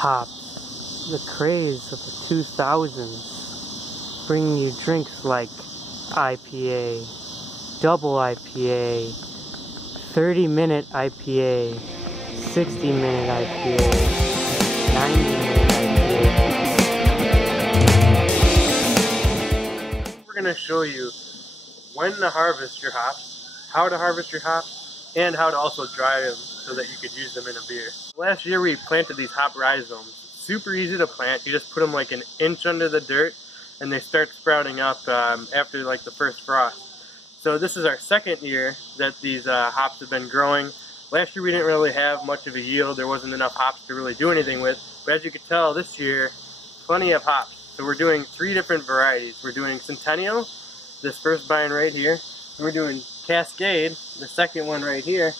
Hops, the craze of the 2000s, bringing you drinks like IPA, double IPA, 30-minute IPA, 60-minute IPA, 90-minute IPA. We're going to show you when to harvest your hops, how to harvest your hops, and how to also dry them so that you could use them in a beer. Last year we planted these hop rhizomes. Super easy to plant. You just put them like an inch under the dirt and they start sprouting up after like the first frost. So this is our second year that these hops have been growing. Last year we didn't really have much of a yield. There wasn't enough hops to really do anything with. But as you can tell, this year, plenty of hops. So we're doing 3 different varieties. We're doing Centennial, this first vine right here. And we're doing Cascade, the second one right here.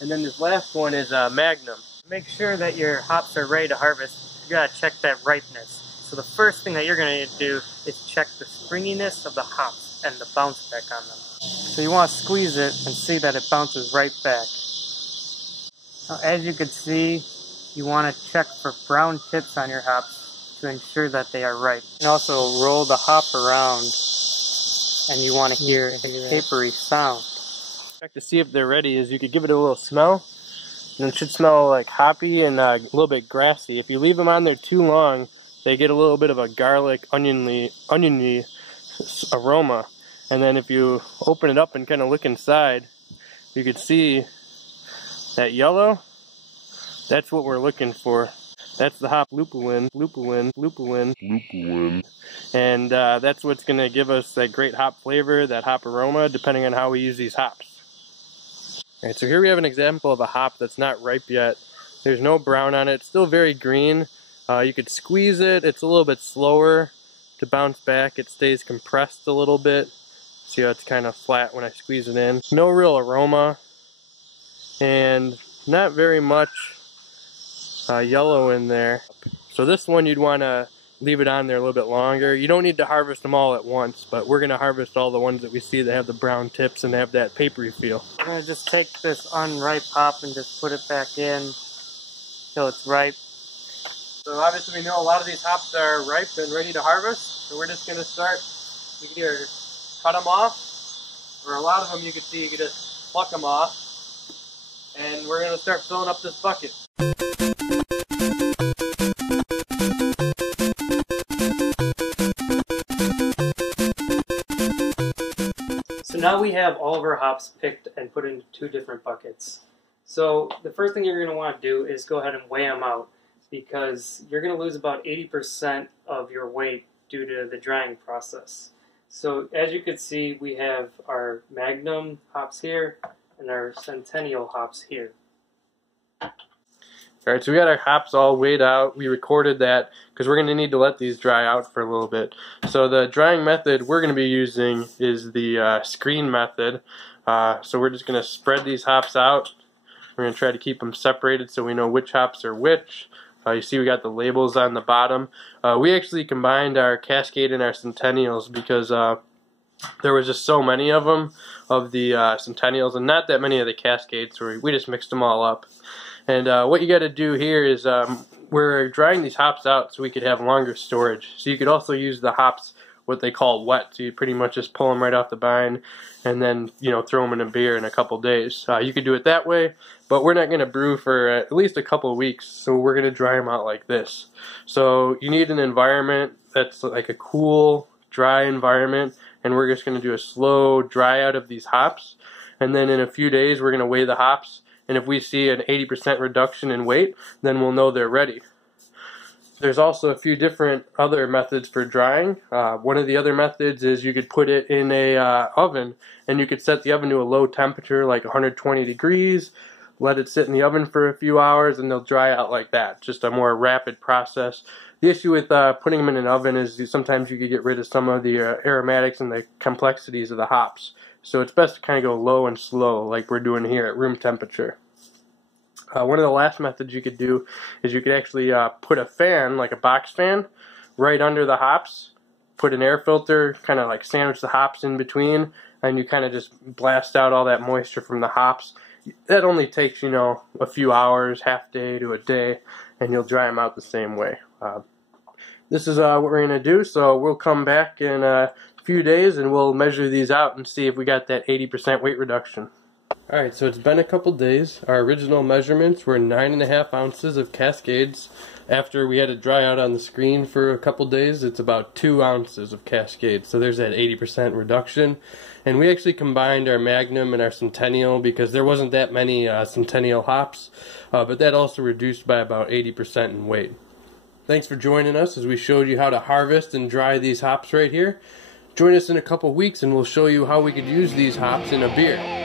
And then this last one is Magnum. Make sure that your hops are ready to harvest. You gotta check that ripeness. So the first thing that you're gonna do is check the springiness of the hops and the bounce back on them. So you want to squeeze it and see that it bounces right back. Now, as you can see, you want to check for brown tips on your hops to ensure that they are ripe. And also roll the hop around and you want to hear a papery sound. Check to see if they're ready is you could give it a little smell. And it should smell like hoppy and a little bit grassy. If you leave them on there too long, they get a little bit of a garlic, oniony aroma. And then if you open it up and kind of look inside, you can see that yellow. That's what we're looking for. That's the hop lupulin. And that's what's going to give us that great hop flavor, that hop aroma, depending on how we use these hops. Alright, so here we have an example of a hop that's not ripe yet. There's no brown on it. It's still very green. You could squeeze it. It's a little bit slower to bounce back. It stays compressed a little bit. See how it's kind of flat when I squeeze it in. No real aroma. And not very much yellow in there. So this one you'd want to leave it on there a little bit longer. You don't need to harvest them all at once, but we're going to harvest all the ones that we see that have the brown tips and have that papery feel. We're going to just take this unripe hop and just put it back in till it's ripe. So obviously we know a lot of these hops are ripe and ready to harvest, so we're just going to start. You can either cut them off, or a lot of them you can see you can just pluck them off, and we're going to start filling up this bucket. So now we have all of our hops picked and put into 2 different buckets. So the first thing you're going to want to do is go ahead and weigh them out, because you're going to lose about 80% of your weight due to the drying process. So as you can see, we have our Magnum hops here and our Centennial hops here. Alright, so we got our hops all weighed out. We recorded that because we're going to need to let these dry out for a little bit. So the drying method we're going to be using is the screen method. So we're just going to spread these hops out. We're going to try to keep them separated so we know which hops are which. You see we got the labels on the bottom. We actually combined our Cascade and our Centennials because there was just so many of them, of the Centennials, and not that many of the Cascades, so we just mixed them all up. And what you got to do here is we're drying these hops out so we could have longer storage. So you could also use the hops what they call wet, so you pretty much just pull them right off the vine and then throw them in a beer in a couple days. You could do it that way, but we're not going to brew for at least a couple of weeks, so we're going to dry them out like this. So you need an environment that's like a cool, dry environment, and we're just going to do a slow dry out of these hops, and then in a few days we're going to weigh the hops, and if we see an 80% reduction in weight, then we'll know they're ready. There's also a few different other methods for drying. One of the other methods is you could put it in a oven, and you could set the oven to a low temperature, like 120 degrees, let it sit in the oven for a few hours, and they'll dry out like that. Just a more rapid process. The issue with putting them in an oven is sometimes you could get rid of some of the aromatics and the complexities of the hops. So it's best to kind of go low and slow like we're doing here at room temperature. One of the last methods you could do is you could actually put a fan, like a box fan, right under the hops, put an air filter, kind of like sandwich the hops in between, and you kind of just blast out all that moisture from the hops, that only takes, you know, a few hours, half day to a day, and you'll dry them out the same way. This is what we're going to do, so we'll come back in a few days and we'll measure these out and see if we got that 80% weight reduction. Alright, so it's been a couple days. Our original measurements were 9.5 ounces of Cascades. After we had it dry out on the screen for a couple days, it's about 2 ounces of Cascade. So there's that 80% reduction. And we actually combined our Magnum and our Centennial because there wasn't that many Centennial hops, but that also reduced by about 80% in weight. Thanks for joining us as we showed you how to harvest and dry these hops right here. Join us in a couple weeks and we'll show you how we could use these hops in a beer.